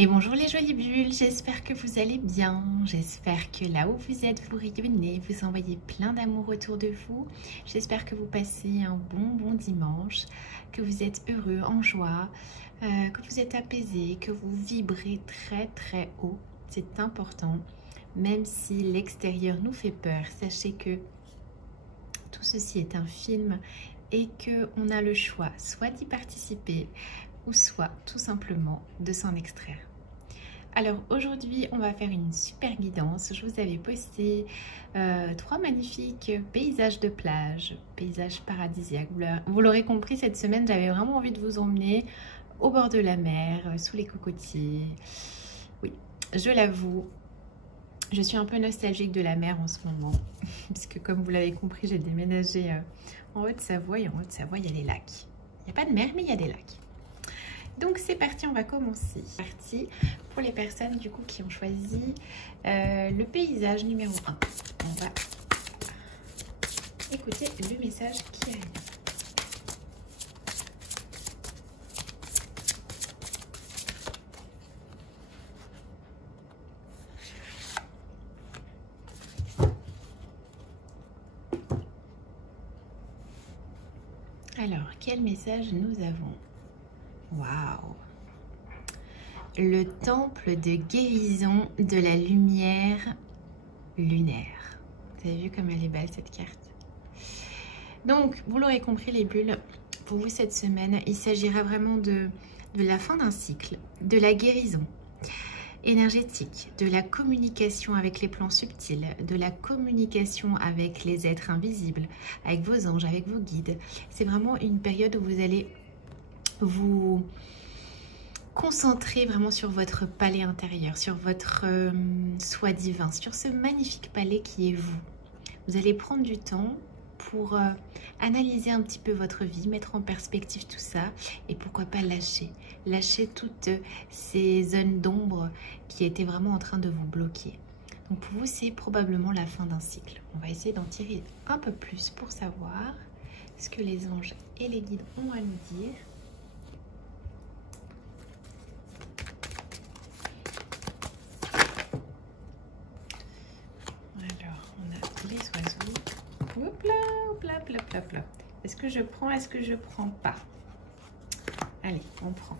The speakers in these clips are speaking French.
Et bonjour les jolies bulles, j'espère que vous allez bien, j'espère que là où vous êtes, vous rayonnez, vous envoyez plein d'amour autour de vous. J'espère que vous passez un bon dimanche, que vous êtes heureux, en joie, que vous êtes apaisé, que vous vibrez très haut. C'est important, même si l'extérieur nous fait peur, sachez que tout ceci est un film et qu'on a le choix soit d'y participer ou soit tout simplement de s'en extraire. Alors aujourd'hui on va faire une super guidance. Je vous avais posté 3 magnifiques paysages de plage, paysages paradisiaques. Vous l'aurez compris, cette semaine j'avais vraiment envie de vous emmener au bord de la mer, sous les cocotiers. Oui, je l'avoue, je suis un peu nostalgique de la mer en ce moment, puisque comme vous l'avez compris, j'ai déménagé en Haute-Savoie, et en Haute-Savoie il y a les lacs. Il n'y a pas de mer mais il y a des lacs. Donc c'est parti, on va commencer. C'est parti pour les personnes du coup qui ont choisi le paysage numéro 1. On va écouter le message qui arrive. Alors, quel message nous avons? Waouh! Le temple de guérison de la lumière lunaire. Vous avez vu comme elle est belle cette carte? Donc, vous l'aurez compris les bulles, pour vous cette semaine, il s'agira vraiment de la fin d'un cycle, de la guérison énergétique, de la communication avec les plans subtils, de la communication avec les êtres invisibles, avec vos anges, avec vos guides. C'est vraiment une période où vous allez vous concentrer vraiment sur votre palais intérieur, sur votre soi divin, sur ce magnifique palais qui est vous. Vous allez prendre du temps pour analyser un petit peu votre vie, mettre en perspective tout ça et pourquoi pas lâcher toutes ces zones d'ombre qui étaient vraiment en train de vous bloquer. Donc pour vous, c'est probablement la fin d'un cycle. On va essayer d'en tirer un peu plus pour savoir ce que les anges et les guides ont à nous dire. Les oiseaux. Hop là, hop là, hop là, hop là. Est-ce que je prends, est-ce que je prends pas? Allez, on prend.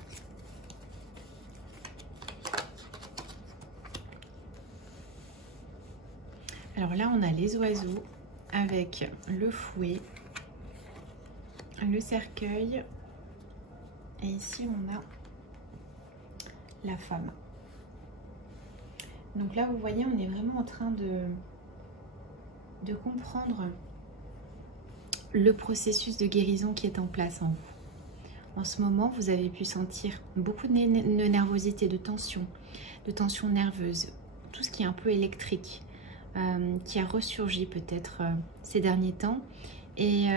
Alors là, on a les oiseaux avec le fouet, le cercueil. Et ici, on a la femme. Donc là, vous voyez, on est vraiment en train de comprendre le processus de guérison qui est en place en vous. En ce moment, vous avez pu sentir beaucoup de nervosité, de tension nerveuse, tout ce qui est un peu électrique, qui a ressurgi peut-être ces derniers temps et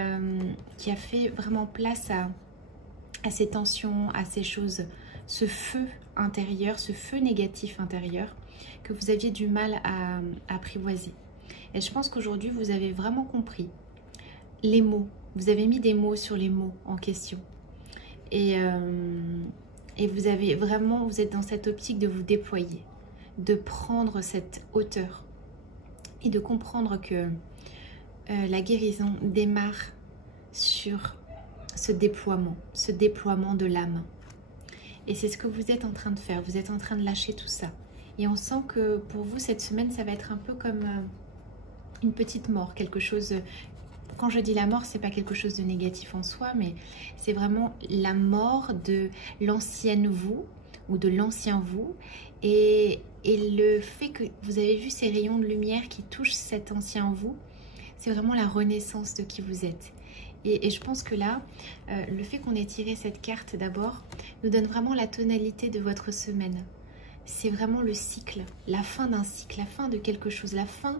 qui a fait vraiment place à ces tensions, à ces choses, ce feu intérieur, ce feu négatif intérieur que vous aviez du mal à apprivoiser. Et je pense qu'aujourd'hui, vous avez vraiment compris les mots. Vous avez mis des mots sur les mots en question. Et vous avez vraiment, vous êtes dans cette optique de vous déployer, de prendre cette hauteur et de comprendre que la guérison démarre sur ce déploiement de l'âme. Et c'est ce que vous êtes en train de faire. Vous êtes en train de lâcher tout ça. Et on sent que pour vous, cette semaine, ça va être un peu comme une petite mort, quelque chose. Quand je dis la mort, c'est pas quelque chose de négatif en soi, mais c'est vraiment la mort de l'ancienne vous ou de l'ancien vous, et le fait que vous avez vu ces rayons de lumière qui touchent cet ancien vous, c'est vraiment la renaissance de qui vous êtes. Et je pense que là, le fait qu'on ait tiré cette carte d'abord nous donne vraiment la tonalité de votre semaine. C'est vraiment le cycle, la fin d'un cycle, la fin de quelque chose, la fin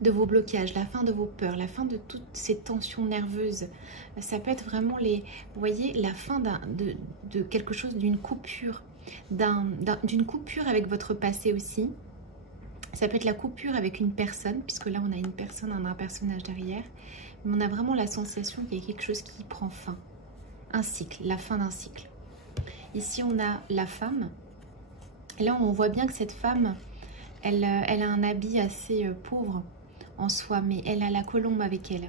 de vos blocages, la fin de vos peurs, la fin de toutes ces tensions nerveuses. Ça peut être vraiment vous voyez, la fin de quelque chose, d'une coupure, d'une coupure avec votre passé aussi. Ça peut être la coupure avec une personne, puisque là on a une personne, on a un personnage derrière, mais on a vraiment la sensation qu'il y a quelque chose qui prend fin. Un cycle, la fin d'un cycle. Ici on a la femme Et là, on voit bien que cette femme, elle a un habit assez pauvre en soi, mais elle a la colombe avec elle.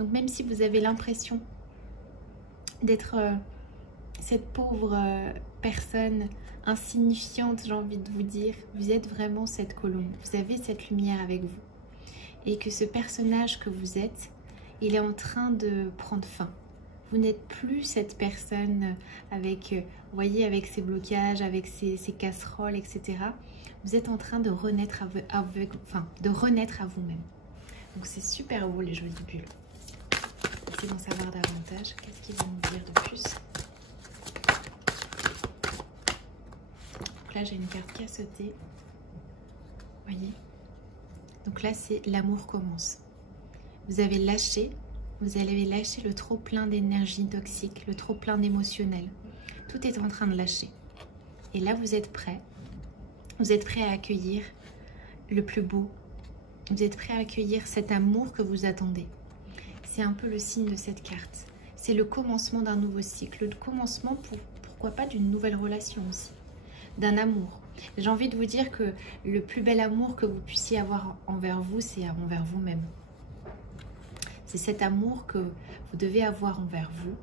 Donc même si vous avez l'impression d'être cette pauvre personne insignifiante, j'ai envie de vous dire, vous êtes vraiment cette colombe. Vous avez cette lumière avec vous. Et que ce personnage que vous êtes, il est en train de prendre fin. Vous n'êtes plus cette personne avec, vous voyez, avec ses blocages, avec ses casseroles, etc. Vous êtes en train de renaître de renaître à vous-même. Donc c'est super beau les jolis bulles. Essayez d'en savoir davantage. Qu'est-ce qu'ils vont nous dire de plus? Donc là j'ai une carte qui a sauté. Voyez. Donc là c'est l'amour commence. Vous avez lâché. Vous allez lâcher le trop plein d'énergie toxique, le trop plein d'émotionnel. Tout est en train de lâcher. Et là, vous êtes prêts. Vous êtes prêts à accueillir le plus beau. Vous êtes prêts à accueillir cet amour que vous attendez. C'est un peu le signe de cette carte. C'est le commencement d'un nouveau cycle. Le commencement, pourquoi pas, d'une nouvelle relation aussi. D'un amour. J'ai envie de vous dire que le plus bel amour que vous puissiez avoir envers vous, c'est envers vous-même. C'est cet amour que vous devez avoir envers vous,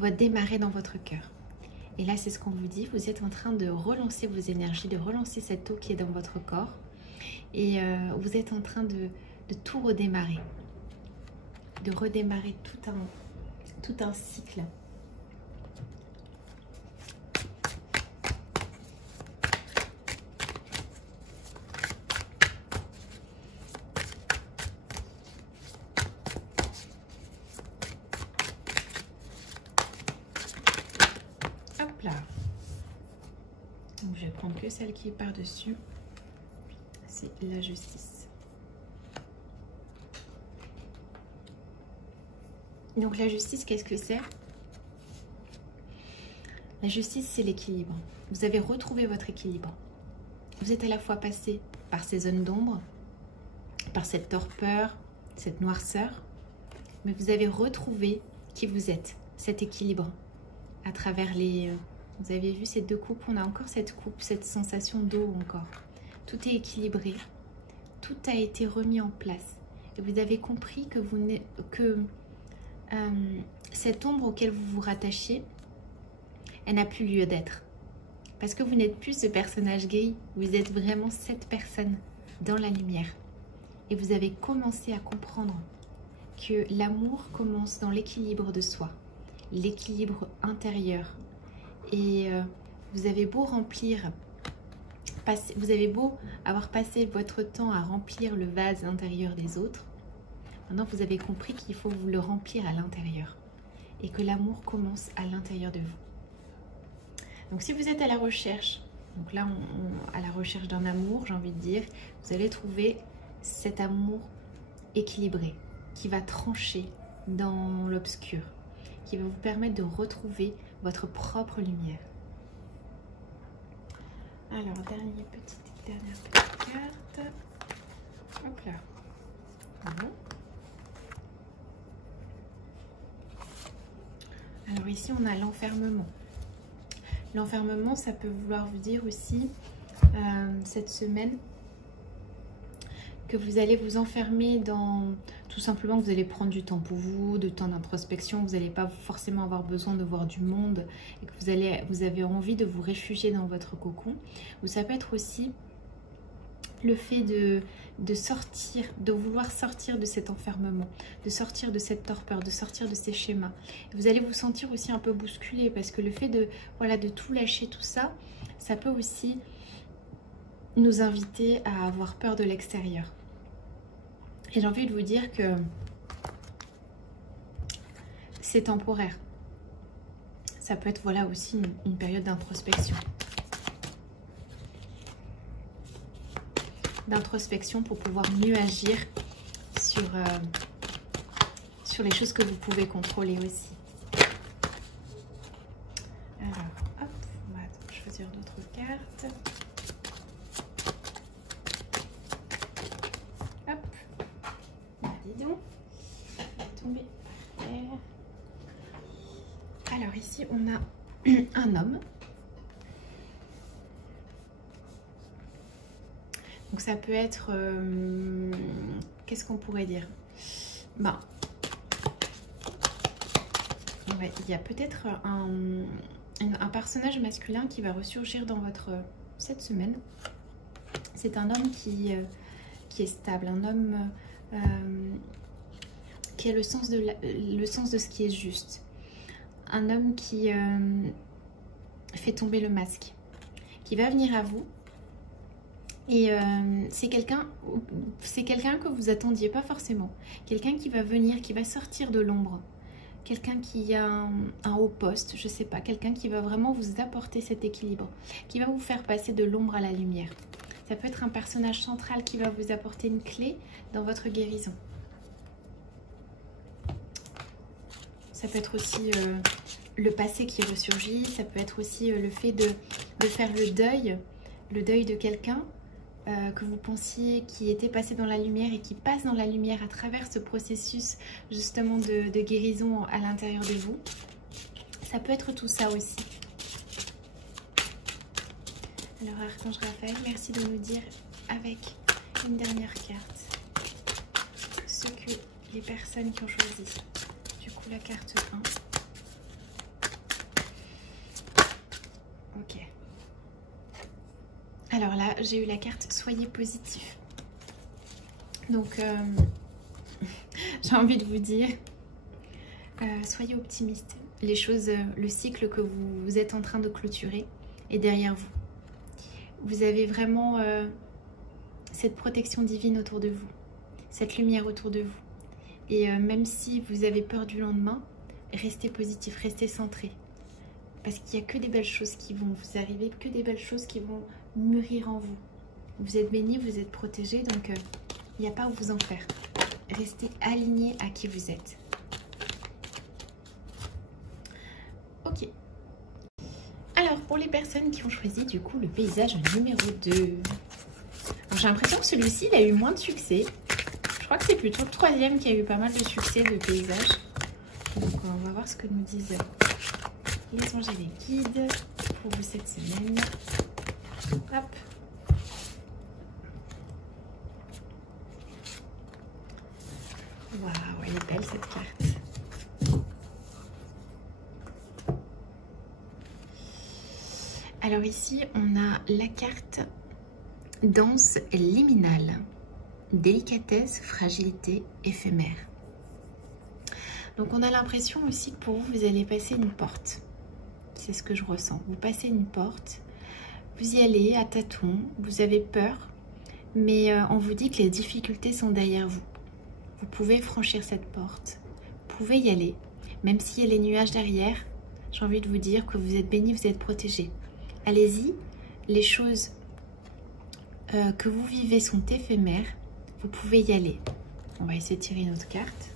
doit démarrer dans votre cœur. Et là, c'est ce qu'on vous dit, vous êtes en train de relancer vos énergies, de relancer cette eau qui est dans votre corps. Et vous êtes en train de tout redémarrer. De redémarrer tout un cycle. Donc, je vais prendre que celle qui est par-dessus. C'est la justice. Donc la justice, qu'est-ce que c'est? La justice, c'est l'équilibre. Vous avez retrouvé votre équilibre. Vous êtes à la fois passé par ces zones d'ombre, par cette torpeur, cette noirceur, mais vous avez retrouvé qui vous êtes, cet équilibre, à travers les... Vous avez vu ces deux coupes, on a encore cette coupe, cette sensation d'eau encore. Tout est équilibré, tout a été remis en place. Et vous avez compris que, cette ombre auquel vous vous rattachiez, elle n'a plus lieu d'être. Parce que vous n'êtes plus ce personnage gris, vous êtes vraiment cette personne dans la lumière. Et vous avez commencé à comprendre que l'amour commence dans l'équilibre de soi, l'équilibre intérieur. Et vous avez beau vous avez beau avoir passé votre temps à remplir le vase intérieur des autres, maintenant vous avez compris qu'il faut vous le remplir à l'intérieur et que l'amour commence à l'intérieur de vous. Donc si vous êtes à la recherche, donc là à la recherche d'un amour, j'ai envie de dire, vous allez trouver cet amour équilibré qui va trancher dans l'obscur, qui va vous permettre de retrouver votre propre lumière. Alors, dernière petite carte. Hop là. Bon. Alors ici, on a l'enfermement. L'enfermement, ça peut vouloir vous dire aussi, cette semaine, que vous allez vous enfermer dans... Tout simplement, vous allez prendre du temps pour vous, de temps d'introspection. Vous n'allez pas forcément avoir besoin de voir du monde et que vous avez envie de vous réfugier dans votre cocon. Ou ça peut être aussi le fait de sortir, de vouloir sortir de cet enfermement, de sortir de cette torpeur, de sortir de ces schémas. Et vous allez vous sentir aussi un peu bousculé parce que le fait de tout lâcher, tout ça, ça peut aussi nous inviter à avoir peur de l'extérieur. Et j'ai envie de vous dire que c'est temporaire. Ça peut être aussi une période d'introspection. D'introspection pour pouvoir mieux agir sur les choses que vous pouvez contrôler aussi. Alors, hop, on va choisir d'autres cartes. Tomber par terre. Alors ici on a un homme. Donc ça peut être... qu'est-ce qu'on pourrait dire? Ben, ouais, il y a peut-être un personnage masculin qui va ressurgir dans votre... cette semaine. C'est un homme qui est stable, un homme qui a le sens de ce qui est juste. Un homme qui fait tomber le masque, qui va venir à vous. Et c'est quelqu'un que vous attendiez pas forcément. Quelqu'un qui va venir, qui va sortir de l'ombre. Quelqu'un qui a un haut poste, je sais pas. Quelqu'un qui va vraiment vous apporter cet équilibre. Qui va vous faire passer de l'ombre à la lumière. Ça peut être un personnage central qui va vous apporter une clé dans votre guérison. Ça peut être aussi le passé qui ressurgit. Ça peut être aussi le fait de faire le deuil de quelqu'un que vous pensiez qui était passé dans la lumière et qui passe dans la lumière à travers ce processus justement de guérison à l'intérieur de vous. Ça peut être tout ça aussi. Alors Archange Raphaël, merci de nous dire avec une dernière carte ce que les personnes qui ont choisi. Du coup la carte 1. Ok. Alors là j'ai eu la carte soyez positif. Donc j'ai envie de vous dire soyez optimiste. Les choses, le cycle que vous êtes en train de clôturer est derrière vous. Vous avez vraiment cette protection divine autour de vous, cette lumière autour de vous. Et même si vous avez peur du lendemain, restez positif, restez centré. Parce qu'il n'y a que des belles choses qui vont vous arriver, que des belles choses qui vont mûrir en vous. Vous êtes bénis, vous êtes protégés, donc il n'y a pas à vous en faire. Restez alignés à qui vous êtes. Ok. Alors, pour les personnes qui ont choisi du coup le paysage numéro 2, j'ai l'impression que celui-ci, il a eu moins de succès. Je crois que c'est plutôt le troisième qui a eu pas mal de succès de paysage. Donc, on va voir ce que nous disent les anges et les guides pour vous cette semaine. Hop. Waouh, elle est belle cette carte. Alors ici, on a la carte danse liminale, délicatesse, fragilité, éphémère. Donc on a l'impression aussi que pour vous, vous allez passer une porte. C'est ce que je ressens. Vous passez une porte, vous y allez à tâtons, vous avez peur, mais on vous dit que les difficultés sont derrière vous. Vous pouvez franchir cette porte, vous pouvez y aller, même s'il y a les nuages derrière, j'ai envie de vous dire que vous êtes bénis, vous êtes protégés. Allez-y, les choses que vous vivez sont éphémères, vous pouvez y aller. On va essayer de tirer une autre carte.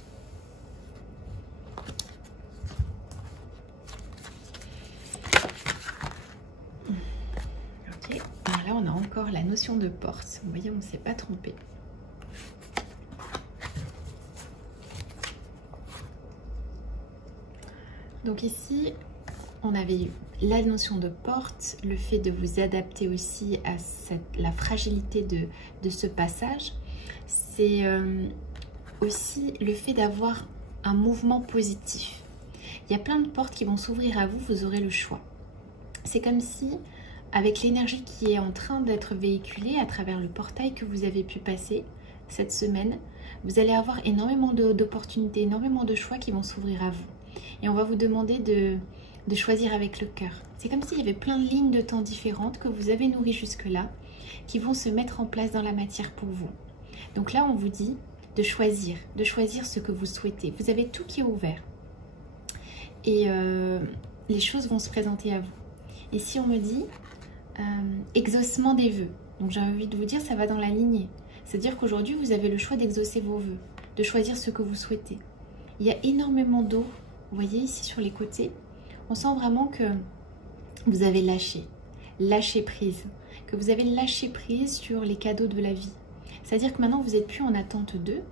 Ok, alors là on a encore la notion de porte. Vous voyez, on ne s'est pas trompé. Donc ici, on avait eu la notion de porte, le fait de vous adapter aussi à la fragilité de ce passage. C'est aussi le fait d'avoir un mouvement positif. Il y a plein de portes qui vont s'ouvrir à vous, vous aurez le choix. C'est comme si, avec l'énergie qui est en train d'être véhiculée à travers le portail que vous avez pu passer cette semaine, vous allez avoir énormément d'opportunités, énormément de choix qui vont s'ouvrir à vous. Et on va vous demander de choisir avec le cœur. C'est comme s'il y avait plein de lignes de temps différentes que vous avez nourries jusque-là, qui vont se mettre en place dans la matière pour vous. Donc là, on vous dit de choisir ce que vous souhaitez. Vous avez tout qui est ouvert. Et les choses vont se présenter à vous. Ici, on me dit exaucement des vœux. Donc j'ai envie de vous dire, ça va dans la lignée. C'est-à-dire qu'aujourd'hui, vous avez le choix d'exaucer vos vœux, de choisir ce que vous souhaitez. Il y a énormément d'eau. Vous voyez ici sur les côtés, on sent vraiment que vous avez lâché prise, que vous avez lâché prise sur les cadeaux de la vie. C'est-à-dire que maintenant, vous n'êtes plus en attente d'eux,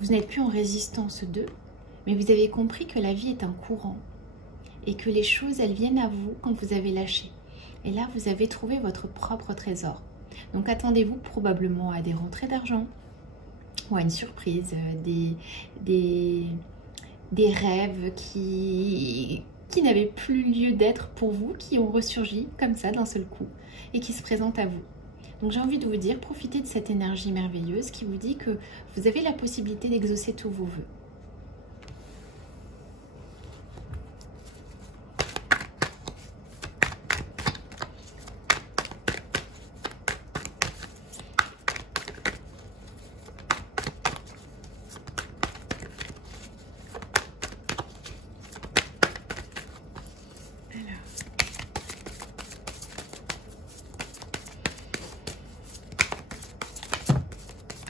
vous n'êtes plus en résistance d'eux, mais vous avez compris que la vie est un courant et que les choses, elles viennent à vous quand vous avez lâché. Et là, vous avez trouvé votre propre trésor. Donc attendez-vous probablement à des rentrées d'argent ou à une surprise, des rêves qui n'avaient plus lieu d'être pour vous, qui ont ressurgi comme ça d'un seul coup et qui se présentent à vous. Donc j'ai envie de vous dire, profitez de cette énergie merveilleuse qui vous dit que vous avez la possibilité d'exaucer tous vos vœux.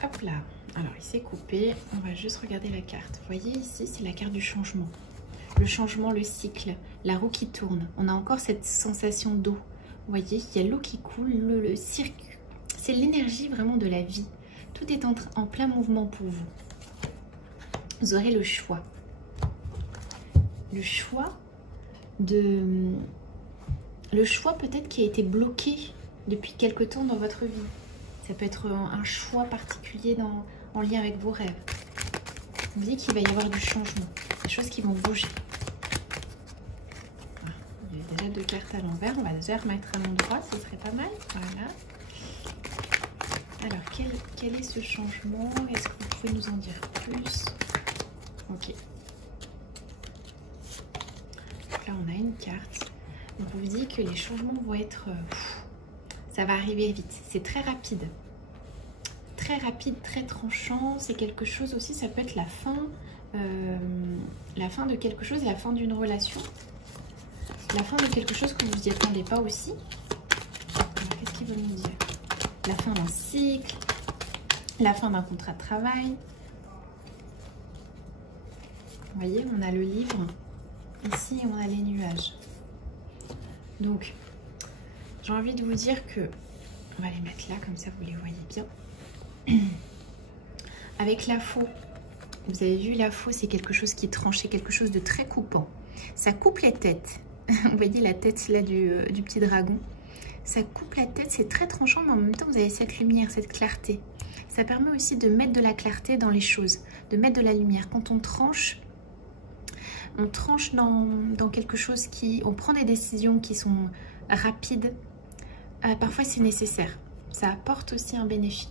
Hop là, alors il s'est coupé, on va juste regarder la carte. Vous voyez ici, c'est la carte du changement. Le changement, le cycle, la roue qui tourne. On a encore cette sensation d'eau. Vous voyez, il y a l'eau qui coule, le circuit. C'est l'énergie vraiment de la vie. Tout est en plein mouvement pour vous. Vous aurez le choix. Le choix peut-être qui a été bloqué depuis quelque temps dans votre vie. Ça peut être un choix particulier en lien avec vos rêves. Vous dites qu'il va y avoir du changement, des choses qui vont bouger. Voilà. Il y a déjà 2 cartes à l'envers. On va déjà remettre à l'endroit, ce serait pas mal. Voilà. Alors, quel est ce changement? Est-ce que vous pouvez nous en dire plus? Ok. Donc là, on a une carte. Donc, on vous dit que les changements vont être... ça va arriver vite. C'est très rapide. Très rapide, très tranchant. C'est quelque chose aussi, ça peut être la fin de quelque chose, la fin d'une relation. La fin de quelque chose que vous n'y attendez pas aussi. Qu'est-ce qu'il veut nous dire? La fin d'un cycle, la fin d'un contrat de travail. Vous voyez, on a le livre. Ici, on a les nuages. Donc, j'ai envie de vous dire que... On va les mettre là, comme ça vous les voyez bien. Avec la faux, vous avez vu, la faux, c'est quelque chose qui tranche, c'est quelque chose de très coupant. Ça coupe les têtes. Vous voyez la tête là du petit dragon. Ça coupe la tête, c'est très tranchant, mais en même temps, vous avez cette lumière, cette clarté. Ça permet aussi de mettre de la clarté dans les choses, de mettre de la lumière. Quand on tranche dans quelque chose qui... On prend des décisions qui sont rapides. Parfois, c'est nécessaire. Ça apporte aussi un bénéfice.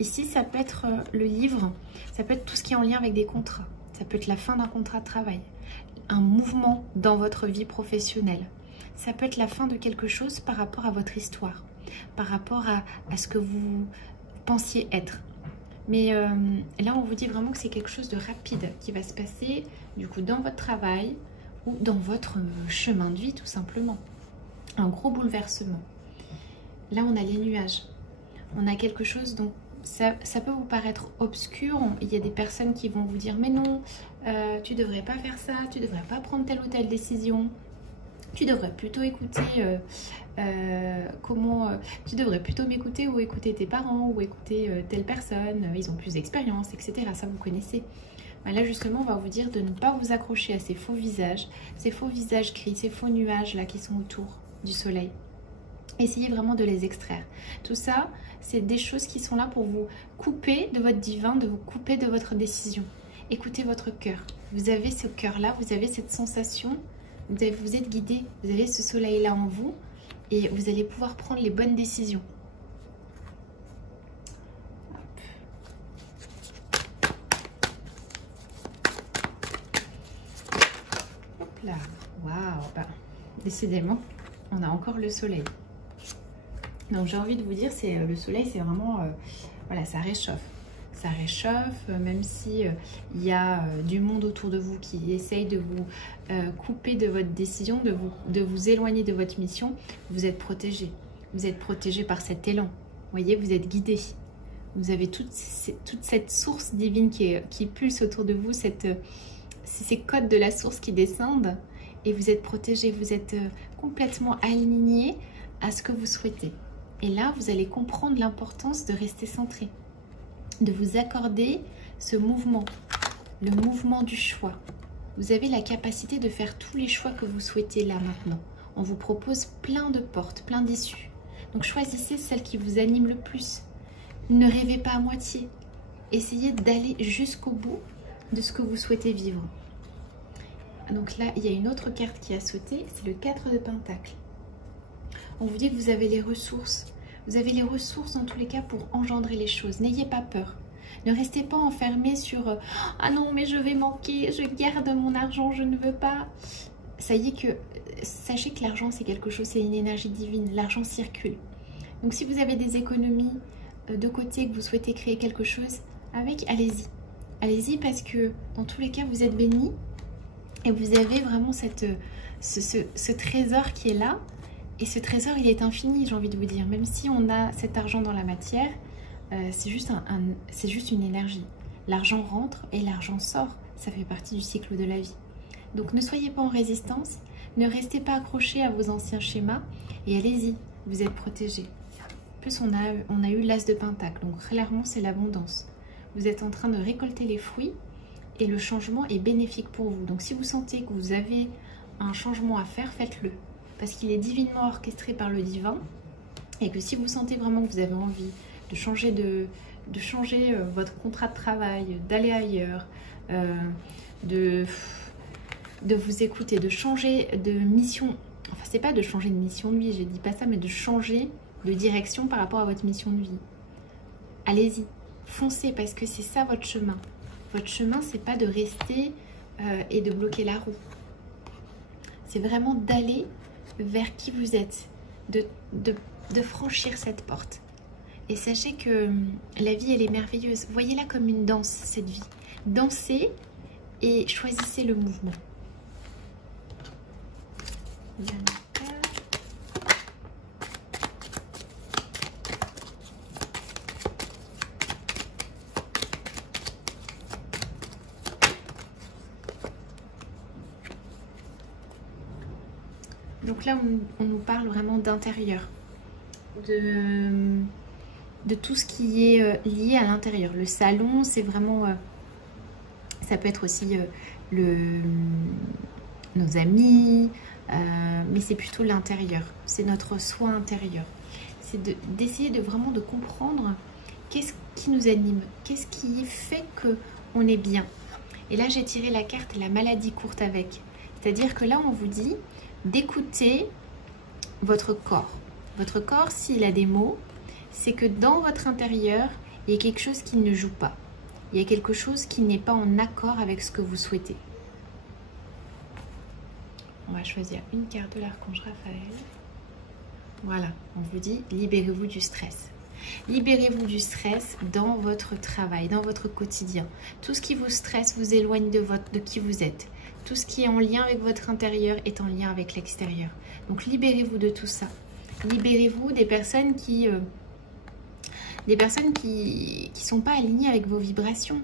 Ici, ça peut être le livre, ça peut être tout ce qui est en lien avec des contrats. Ça peut être la fin d'un contrat de travail, un mouvement dans votre vie professionnelle. Ça peut être la fin de quelque chose par rapport à votre histoire, par rapport à ce que vous pensiez être. Mais là, on vous dit vraiment que c'est quelque chose de rapide qui va se passer du coup dans votre travail ou dans votre chemin de vie tout simplement. Un gros bouleversement. Là, on a les nuages. On a quelque chose, donc ça peut vous paraître obscur. Il y a des personnes qui vont vous dire « Mais non, tu ne devrais pas faire ça, tu ne devrais pas prendre telle ou telle décision. Tu devrais plutôt écouter tu devrais plutôt m'écouter ou écouter tes parents ou écouter telle personne. Ils ont plus d'expérience, etc. » Ça, vous connaissez. Là, justement, on va vous dire de ne pas vous accrocher à ces faux visages gris, ces faux nuages là qui sont autour du soleil. Essayez vraiment de les extraire. Tout ça, c'est des choses qui sont là pour vous couper de votre divin, de vous couper de votre décision. Écoutez votre cœur. Vous avez ce cœur-là, vous avez cette sensation, vous êtes guidé, vous avez ce soleil-là en vous et vous allez pouvoir prendre les bonnes décisions. Hop là, waouh, bah, décidément, on a encore le soleil. Donc j'ai envie de vous dire, c'est le soleil, c'est vraiment, voilà, ça réchauffe. Ça réchauffe, même si il y a du monde autour de vous qui essaye de vous couper de votre décision, de vous éloigner de votre mission. Vous êtes protégé. Vous êtes protégé par cet élan. Vous voyez, vous êtes guidé. Vous avez toute cette source divine qui pulse autour de vous, ces codes de la source qui descendent. Et vous êtes protégé, vous êtes complètement aligné à ce que vous souhaitez. Et là, vous allez comprendre l'importance de rester centré, de vous accorder ce mouvement, le mouvement du choix. Vous avez la capacité de faire tous les choix que vous souhaitez là maintenant. On vous propose plein de portes, plein d'issues. Donc choisissez celle qui vous anime le plus. Ne rêvez pas à moitié. Essayez d'aller jusqu'au bout de ce que vous souhaitez vivre. Donc là, il y a une autre carte qui a sauté, c'est le 4 de Pentacle. On vous dit que vous avez les ressources. Vous avez les ressources dans tous les cas pour engendrer les choses. N'ayez pas peur. Ne restez pas enfermé sur « Ah non, mais je vais manquer, je garde mon argent, je ne veux pas. » Ça y est que, sachez que l'argent c'est quelque chose, c'est une énergie divine. L'argent circule. Donc si vous avez des économies de côté, que vous souhaitez créer quelque chose avec, allez-y. Allez-y parce que dans tous les cas, vous êtes bénis. Et vous avez vraiment ce trésor qui est là. Et ce trésor, il est infini, j'ai envie de vous dire. Même si on a cet argent dans la matière, c'est juste une énergie. L'argent rentre et l'argent sort. Ça fait partie du cycle de la vie. Donc ne soyez pas en résistance. Ne restez pas accrochés à vos anciens schémas. Et allez-y, vous êtes protégés. En plus, on a eu l'as de Pentacle. Donc clairement, c'est l'abondance. Vous êtes en train de récolter les fruits. Et le changement est bénéfique pour vous. Donc si vous sentez que vous avez un changement à faire, faites-le. Parce qu'il est divinement orchestré par le divin. Et que si vous sentez vraiment que vous avez envie de changer, votre contrat de travail, d'aller ailleurs, de vous écouter, de changer de mission. Enfin, c'est pas de changer de mission de vie, je dis pas ça, mais de changer de direction par rapport à votre mission de vie. Allez-y, foncez parce que c'est ça votre chemin. Votre chemin, c'est pas de rester et de bloquer la roue. C'est vraiment d'aller vers qui vous êtes, de franchir cette porte. Et sachez que la vie, elle est merveilleuse. Voyez-la comme une danse, cette vie. Dansez et choisissez le mouvement. Donc là, on nous parle vraiment d'intérieur, de tout ce qui est lié à l'intérieur. Le salon, c'est vraiment... ça peut être aussi nos amis, mais c'est plutôt l'intérieur. C'est notre soi intérieur. C'est d'essayer vraiment de comprendre qu'est-ce qui nous anime, qu'est-ce qui fait qu'on est bien. Et là, j'ai tiré la carte la maladie courte avec. C'est-à-dire que là, on vous dit d'écouter votre corps. Votre corps, s'il a des mots, c'est que dans votre intérieur, il y a quelque chose qui ne joue pas. Il y a quelque chose qui n'est pas en accord avec ce que vous souhaitez. On va choisir une carte de l'archange Raphaël. Voilà, on vous dit libérez-vous du stress. Libérez-vous du stress dans votre travail, dans votre quotidien. Tout ce qui vous stresse vous éloigne de qui vous êtes. Tout ce qui est en lien avec votre intérieur est en lien avec l'extérieur. Donc libérez-vous de tout ça. Libérez-vous des personnes qui sont pas alignées avec vos vibrations.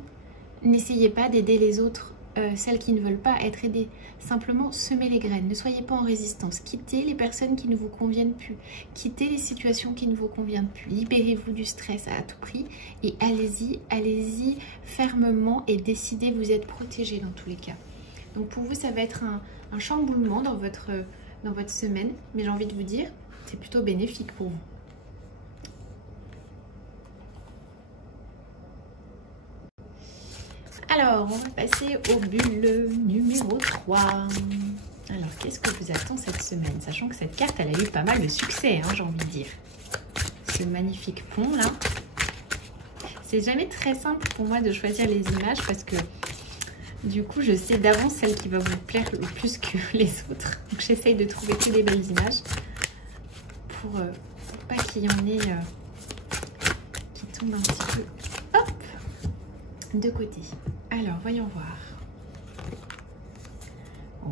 N'essayez pas d'aider les autres, celles qui ne veulent pas être aidées. Simplement, semez les graines. Ne soyez pas en résistance. Quittez les personnes qui ne vous conviennent plus. Quittez les situations qui ne vous conviennent plus. Libérez-vous du stress à tout prix et allez-y, allez-y fermement et décidez, vous êtes protégés dans tous les cas. Donc pour vous, ça va être un chamboulement dans votre semaine. Mais j'ai envie de vous dire, c'est plutôt bénéfique pour vous. Alors, on va passer au bulle numéro 3. Alors, qu'est-ce que vous attend cette semaine? Sachant que cette carte, elle a eu pas mal de succès, hein, j'ai envie de dire. Ce magnifique pont, là. C'est jamais très simple pour moi de choisir les images parce que, du coup, je sais d'avance celle qui va vous plaire le plus que les autres. Donc, j'essaye de trouver que des belles images pour pas qu'il y en ait qui tombent un petit peu, hop, de côté. Alors, voyons voir.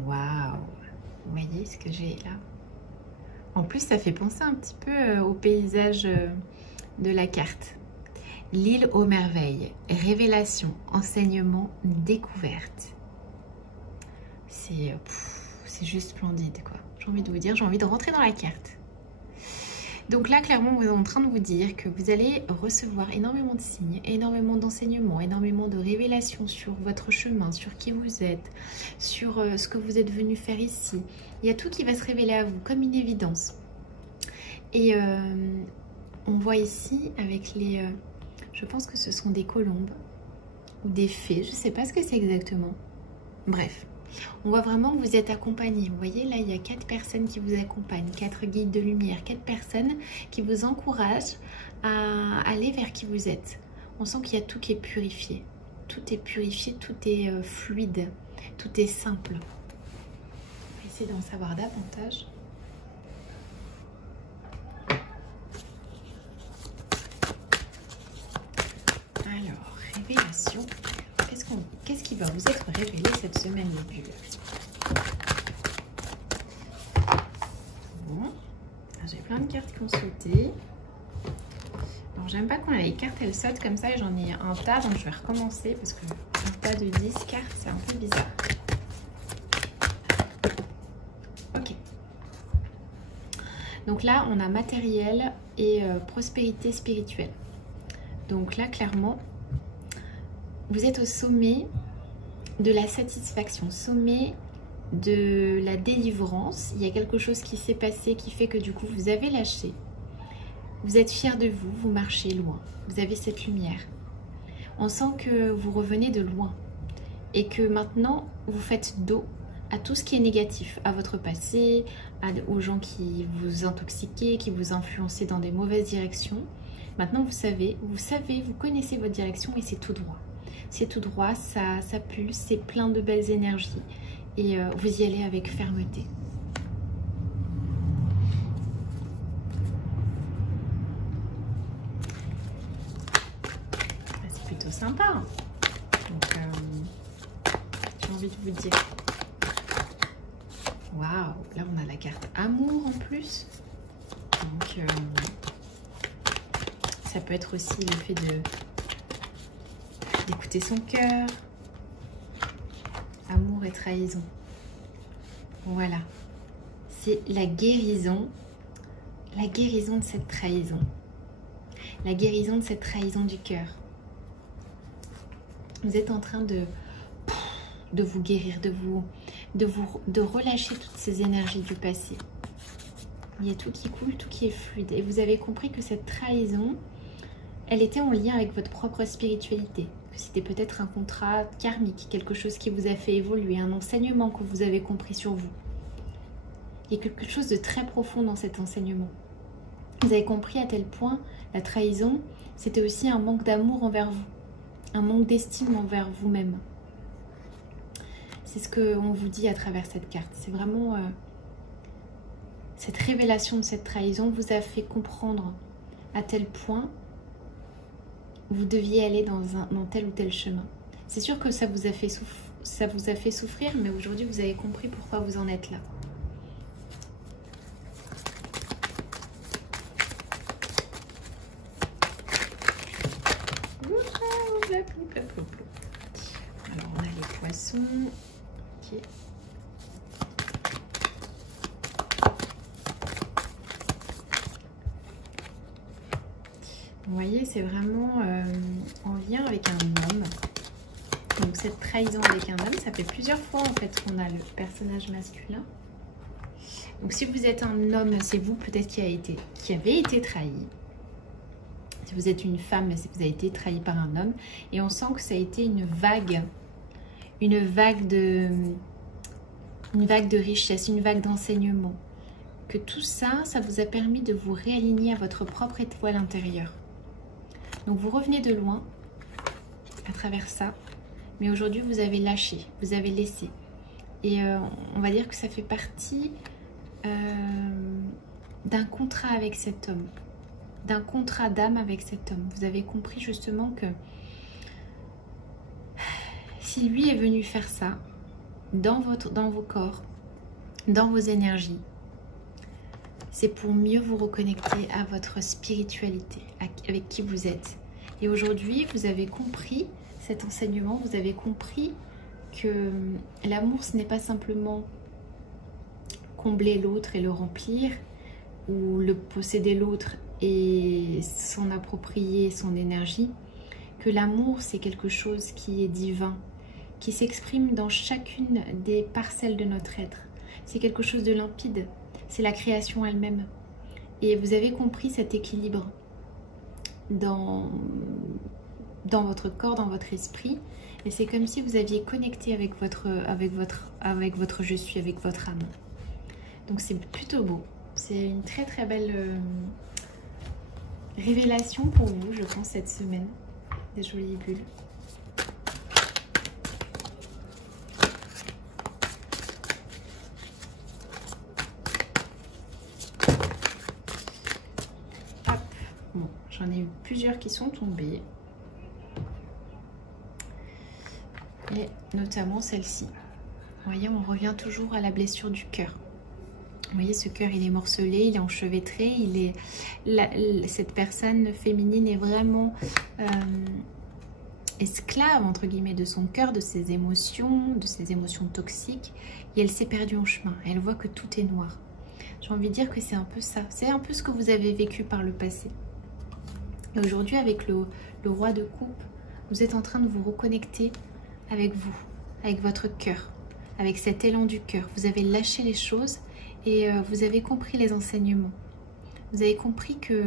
Waouh! Vous voyez ce que j'ai là? En plus, ça fait penser un petit peu au paysage de la carte. L'île aux merveilles. Révélation, enseignement, découverte. C'est juste splendide, quoi. J'ai envie de vous dire, j'ai envie de rentrer dans la carte. Donc là, clairement, vous êtes en train de vous dire que vous allez recevoir énormément de signes, énormément d'enseignements, énormément de révélations sur votre chemin, sur qui vous êtes, sur ce que vous êtes venu faire ici. Il y a tout qui va se révéler à vous comme une évidence. Et on voit ici avec les... je pense que ce sont des colombes ou des fées, je ne sais pas ce que c'est exactement. Bref, on voit vraiment que vous êtes accompagné. Vous voyez, là, il y a 4 personnes qui vous accompagnent, 4 guides de lumière, 4 personnes qui vous encouragent à aller vers qui vous êtes. On sent qu'il y a tout qui est purifié. Tout est purifié, tout est fluide, tout est simple. On va essayer d'en savoir davantage. Alors, révélation. Qu'est-ce qui va vous être révélé cette semaine, les bulles? Bon, j'ai plein de cartes qui ont sauté. Alors, j'aime pas quand les cartes elles sautent comme ça et j'en ai un tas, donc je vais recommencer parce que un tas de 10 cartes, c'est un peu bizarre. Ok. Donc là, on a matériel et prospérité spirituelle. Donc là, clairement, vous êtes au sommet de la satisfaction, sommet de la délivrance. Il y a quelque chose qui s'est passé qui fait que du coup, vous avez lâché. Vous êtes fiers de vous, vous marchez loin. Vous avez cette lumière. On sent que vous revenez de loin et que maintenant, vous faites dos à tout ce qui est négatif, à votre passé, aux gens qui vous intoxiquaient, qui vous influençaient dans des mauvaises directions. Maintenant, vous savez, vous connaissez votre direction et c'est tout droit. C'est tout droit, ça pulse, c'est plein de belles énergies et vous y allez avec fermeté. C'est plutôt sympa. Donc, j'ai envie de vous dire, waouh, là on a la carte amour en plus. Donc, ça peut être aussi le fait d'écouter son cœur. Amour et trahison. Voilà. C'est la guérison de cette trahison. La guérison de cette trahison du cœur. Vous êtes en train de vous guérir, de relâcher toutes ces énergies du passé. Il y a tout qui coule, tout qui est fluide. Et vous avez compris que cette trahison, elle était en lien avec votre propre spiritualité. C'était peut-être un contrat karmique, quelque chose qui vous a fait évoluer, un enseignement que vous avez compris sur vous. Il y a quelque chose de très profond dans cet enseignement. Vous avez compris à tel point, la trahison, c'était aussi un manque d'amour envers vous, un manque d'estime envers vous-même. C'est ce qu'on vous dit à travers cette carte. C'est vraiment cette révélation de cette trahison vous a fait comprendre à tel point vous deviez aller dans tel ou tel chemin. C'est sûr que ça vous a fait souffrir, mais aujourd'hui vous avez compris pourquoi vous en êtes là. Alors on a les poissons. Okay. Vous voyez, c'est vraiment en lien avec un homme. Donc cette trahison avec un homme, ça fait plusieurs fois en fait qu'on a le personnage masculin. Donc si vous êtes un homme, c'est vous peut-être qui avez été trahi. Si vous êtes une femme, c'est que vous avez été trahi par un homme. Et on sent que ça a été une vague de richesse, une vague d'enseignement. Que tout ça, ça vous a permis de vous réaligner à votre propre étoile intérieure. Donc vous revenez de loin à travers ça, mais aujourd'hui vous avez lâché, vous avez laissé. Et on va dire que ça fait partie d'un contrat avec cet homme, d'un contrat d'âme avec cet homme. Vous avez compris justement que si lui est venu faire ça dans vos corps, dans vos énergies, c'est pour mieux vous reconnecter à votre spiritualité, avec qui vous êtes. Et aujourd'hui, vous avez compris cet enseignement, vous avez compris que l'amour, ce n'est pas simplement combler l'autre et le remplir, ou le posséder l'autre et s'en approprier son énergie, que l'amour, c'est quelque chose qui est divin, qui s'exprime dans chacune des parcelles de notre être. C'est quelque chose de limpide. C'est la création elle-même. et vous avez compris cet équilibre dans votre corps, dans votre esprit. Et c'est comme si vous aviez connecté avec votre je suis, avec votre âme. Donc c'est plutôt beau. C'est une très très belle révélation pour vous, je pense, cette semaine. Des jolies bulles. Hop. Bon, j'en ai eu plusieurs qui sont tombées. Et notamment celle-ci. Vous voyez, on revient toujours à la blessure du cœur. Vous voyez, ce cœur, il est morcelé, il est enchevêtré, cette personne féminine est vraiment esclave, entre guillemets, de son cœur, de ses émotions toxiques. Et elle s'est perdue en chemin. Elle voit que tout est noir. J'ai envie de dire que c'est un peu ça. C'est un peu ce que vous avez vécu par le passé. Et aujourd'hui, avec le roi de coupe, vous êtes en train de vous reconnecter avec vous, avec votre cœur, avec cet élan du cœur. Vous avez lâché les choses et vous avez compris les enseignements. Vous avez compris que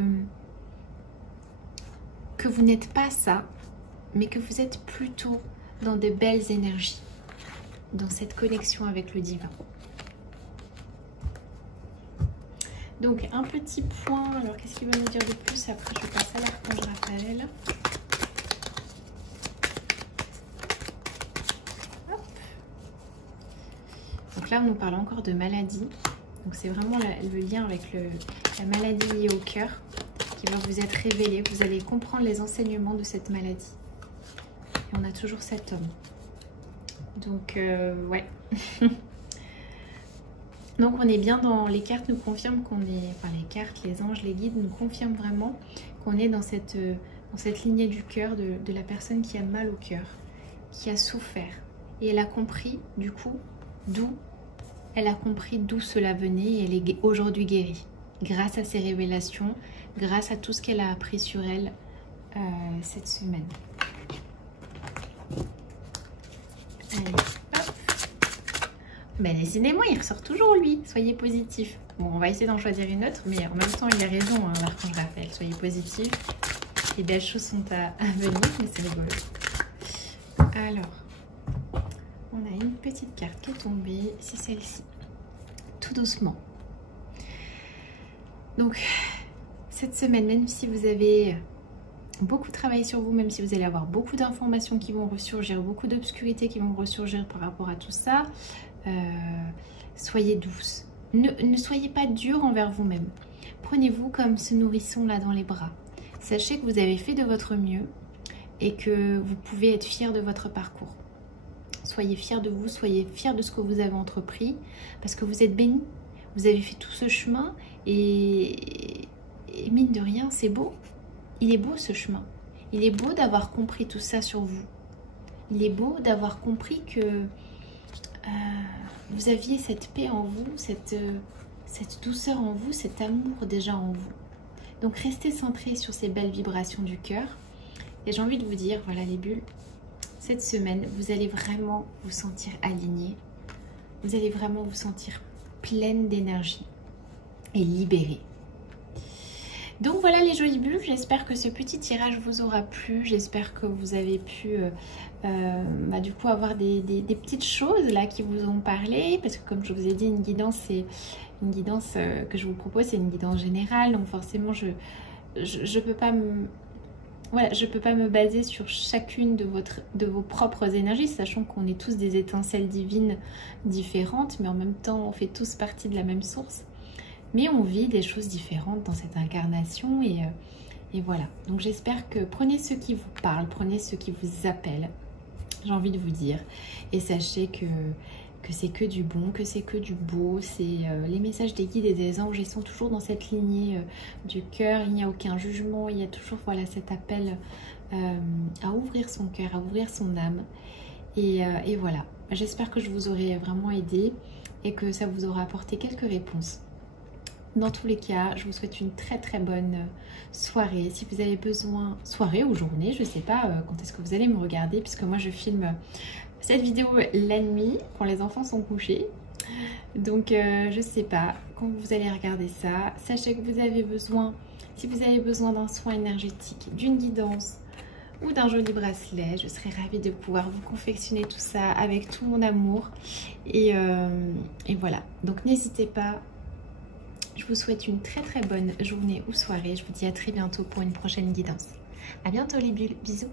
vous n'êtes pas ça, mais que vous êtes plutôt dans de belles énergies, dans cette connexion avec le divin. Donc un petit point, alors qu'est-ce qu'il va nous dire de plus? Après je passe à l'archange Raphaël. Donc là on nous parle encore de maladie. Donc c'est vraiment le lien avec la maladie liée au cœur qui va vous être révélé. Vous allez comprendre les enseignements de cette maladie. Et on a toujours cet homme. Donc ouais. Donc on est bien dans... Les cartes nous confirment qu'on est... Enfin les cartes, les anges, les guides nous confirment vraiment qu'on est dans cette lignée du cœur de la personne qui a mal au cœur, qui a souffert. Et elle a compris du coup d'où... Elle a compris d'où cela venait et elle est aujourd'hui guérie. Grâce à ces révélations, grâce à tout ce qu'elle a appris sur elle cette semaine. Allez, hop. Ben, décidément, il ressort toujours lui. Soyez positif. Bon, on va essayer d'en choisir une autre, mais en même temps, il a raison, hein, l'archange Raphaël. Soyez positif. Les belles choses sont à venir, mais c'est rigolo. Alors, on a une petite carte qui est tombée, c'est celle-ci. Tout doucement. Donc, cette semaine, même si vous avez beaucoup travaillé sur vous, même si vous allez avoir beaucoup d'informations qui vont ressurgir, beaucoup d'obscurités qui vont ressurgir par rapport à tout ça, soyez douce. Ne soyez pas dur envers vous-même. Prenez-vous comme ce nourrisson là dans les bras. Sachez que vous avez fait de votre mieux et que vous pouvez être fier de votre parcours. Soyez fiers de vous, soyez fiers de ce que vous avez entrepris parce que vous êtes bénis. Vous avez fait tout ce chemin et mine de rien, c'est beau. Il est beau ce chemin. Il est beau d'avoir compris tout ça sur vous. Il est beau d'avoir compris que vous aviez cette paix en vous, cette douceur en vous, cet amour déjà en vous. Donc restez centrés sur ces belles vibrations du cœur. Et j'ai envie de vous dire, voilà les bulles, cette semaine, vous allez vraiment vous sentir aligné. Vous allez vraiment vous sentir pleine d'énergie et libérée. Donc voilà les jolies bulles, j'espère que ce petit tirage vous aura plu, j'espère que vous avez pu du coup avoir des petites choses là qui vous ont parlé, parce que comme je vous ai dit, une guidance c'est une guidance que je vous propose, c'est une guidance générale, donc forcément je peux pas me baser sur chacune de vos propres énergies, sachant qu'on est tous des étincelles divines différentes, mais en même temps on fait tous partie de la même source. Mais on vit des choses différentes dans cette incarnation et voilà. Donc j'espère que prenez ceux qui vous parlent, prenez ceux qui vous appellent, j'ai envie de vous dire. Et sachez que c'est que du bon, que c'est que du beau. C'est les messages des guides et des anges, ils sont toujours dans cette lignée du cœur. Il n'y a aucun jugement, il y a toujours voilà, cet appel à ouvrir son cœur, à ouvrir son âme. Et voilà, j'espère que je vous aurai vraiment aidé et que ça vous aura apporté quelques réponses. Dans tous les cas, je vous souhaite une très très bonne soirée. Si vous avez besoin, soirée ou journée, je ne sais pas quand est-ce que vous allez me regarder, puisque moi je filme cette vidéo la nuit, quand les enfants sont couchés. Donc, je sais pas, quand vous allez regarder ça, sachez que vous avez besoin, si vous avez besoin d'un soin énergétique, d'une guidance ou d'un joli bracelet, je serais ravie de pouvoir vous confectionner tout ça avec tout mon amour. Et voilà, donc n'hésitez pas. Je vous souhaite une très très bonne journée ou soirée. Je vous dis à très bientôt pour une prochaine guidance. À bientôt les bulles, bisous.